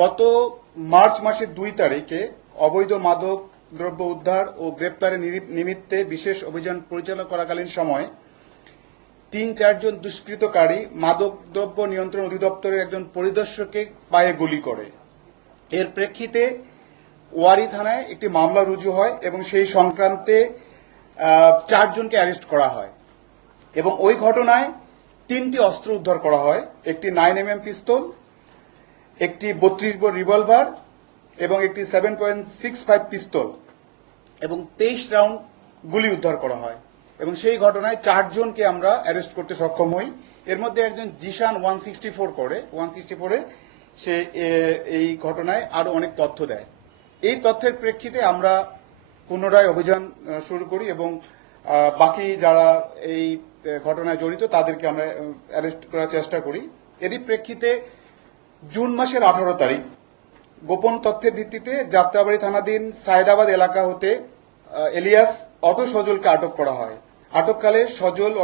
গত মার্চ মাসের 2 তারিখে অবৈধ মাদক দ্রব্য উদ্ধার ও গ্রেপ্তারের নিমিত্তে বিশেষ অভিযান পরিচালনা করাকালীন সময় 3-4 জন দুষ্কৃতকারী মাদক দ্রব্য নিয়ন্ত্রণ অধিদপ্তরের একজন পরিদর্শককে পায়ে গুলি করে। এর প্রেক্ষিতে ওয়ারী থানায় একটি মামলা রুজু হয় এবং সেই সংক্রান্তে 4 জনকে অ্যারেস্ট করা হয় এবং ওই ঘটনায় 3টি অস্ত্র উদ্ধার করা হয়, একটি 9mm পিস্তল, একটি 32 বোর রিভলভার এবং একটি 7.65 পিস্তল এবং 23 রাউন্ড গুলি উদ্ধার করা হয় এবং সেই ঘটনায় 4 জনকে আমরা অ্যারেস্ট করতে সক্ষম হই। এর মধ্যে একজন জিশান 164 সে এই ঘটনায় আরো অনেক তথ্য দেয়। এই তথ্যের প্রেক্ষিতে আমরা পুনরায় অভিযান শুরু করি এবং বাকি যারা এই ঘটনায় জড়িত তাদেরকে আমরা অ্যারেস্ট করার চেষ্টা করি। এরই প্রেক্ষিতে জুন মাসের 18 তারিখ গোপন তথ্যের ভিত্তিতে যাত্রাবাড়ী থানাধীন সায়েদাবাদ এলাকা হতে এলিয়াস অটো সজলকে আটক করা হয়। আটককালে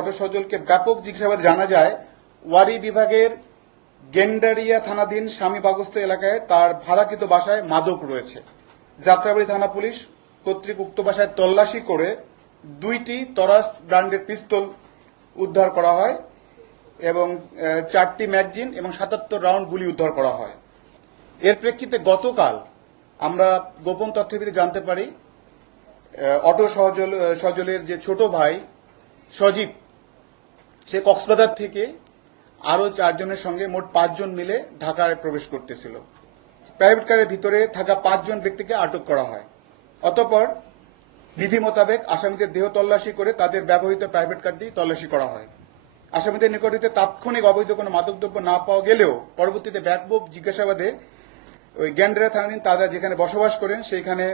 অটো সজলকে ব্যাপক জিজ্ঞাসাবাদে জানা যায় ওয়ারী বিভাগের গেন্ডারিয়া থানাধীন স্বামী বাগস্ত এলাকায় তার ভাড়াকৃত বাসায় মাদক রয়েছে। যাত্রাবাড়ী থানা পুলিশ কর্তৃক উক্ত বাসায় তল্লাশি করে 2টি তরাস ব্র্যান্ডের পিস্তল উদ্ধার করা হয় এবং 4টি ম্যাগজিন এবং 77 রাউন্ড গুলি উদ্ধার করা হয়। এর প্রেক্ষিতে গতকাল আমরা গোপন তথ্যের ভিত্তিতে জানতে পারি অটো সজলের যে ছোট ভাই সজীব, সে কক্সবাজার থেকে আরো 4 জনের সঙ্গে মোট 5 জন মিলে ঢাকায় প্রবেশ করতেছিল। প্রাইভেট কারের ভিতরে থাকা 5 জন ব্যক্তিকে আটক করা হয়। অতঃপর বিধি মোতাবেক আসামিদের দেহ তল্লাশি করে তাদের ব্যবহৃত প্রাইভেট কার দিয়ে তল্লাশি করা হয়। আসামিদের নিকট হতে তাৎক্ষণিক অবৈধ কোনো মাদকদ্রব্য না পাওয়া গেলেও পরবর্তীতে ব্যাপক জিজ্ঞাসাবাদে ওই গ্যান্ডারিয়া থানাধীন তারা যেখানে বসবাস করেন সেইখানে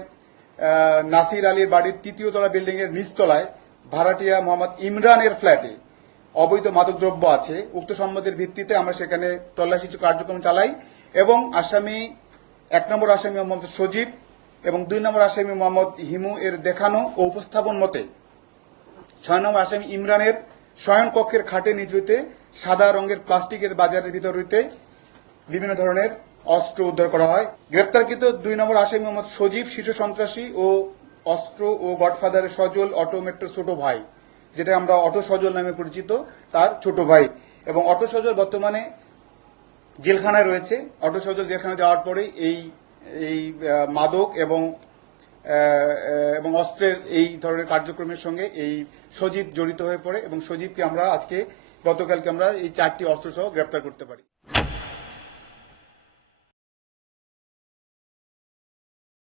নাসির আলীর বাড়ির 3য় তলা বিল্ডিং এর নিচতলায় ভাড়াটিয়া মোহাম্মদ ইমরানের ফ্ল্যাটে অবৈধ মাদকদ্রব্য আছে। উক্ত সম্মতির ভিত্তিতে আমরা সেখানে তল্লাশি কার্যক্রম চালাই এবং 1 নম্বর আসামি মোহাম্মদ সজীব এবং 2 নম্বর আসামি মোহাম্মদ হিমু এর দেখানো ও উপস্থাপন মতে 6 নম্বর আসামি ইমরানের শয়ন কক্ষের খাটে নিজ হইতে সাদা রঙের প্লাস্টিকের বাজারের ভিতর হইতে বিভিন্ন ধরনের অস্ত্র উদ্ধার করা হয়। গ্রেপ্তারকৃত 2 নম্বর আসামি মোহাম্মদ সজীব শীর্ষ সন্ত্রাসী ও অস্ত্র ও গডফাদারের সজল অটো মেট্রো ছোট ভাই, যেটা আমরা অটো সজল নামে পরিচিত, তার ছোট ভাই এবং অটো সজল বর্তমানে জেলখানায় রয়েছে। অটো সজল জেলখানায় যাওয়ার পরে এই মাদক এবং অস্ত্রের এই ধরনের কার্যক্রমের সঙ্গে এই সজীব জড়িত হয়ে পড়ে এবং সজীবকে আমরা গতকালকে আমরা এই 4টি অস্ত্র সহ গ্রেপ্তার করতে পারি।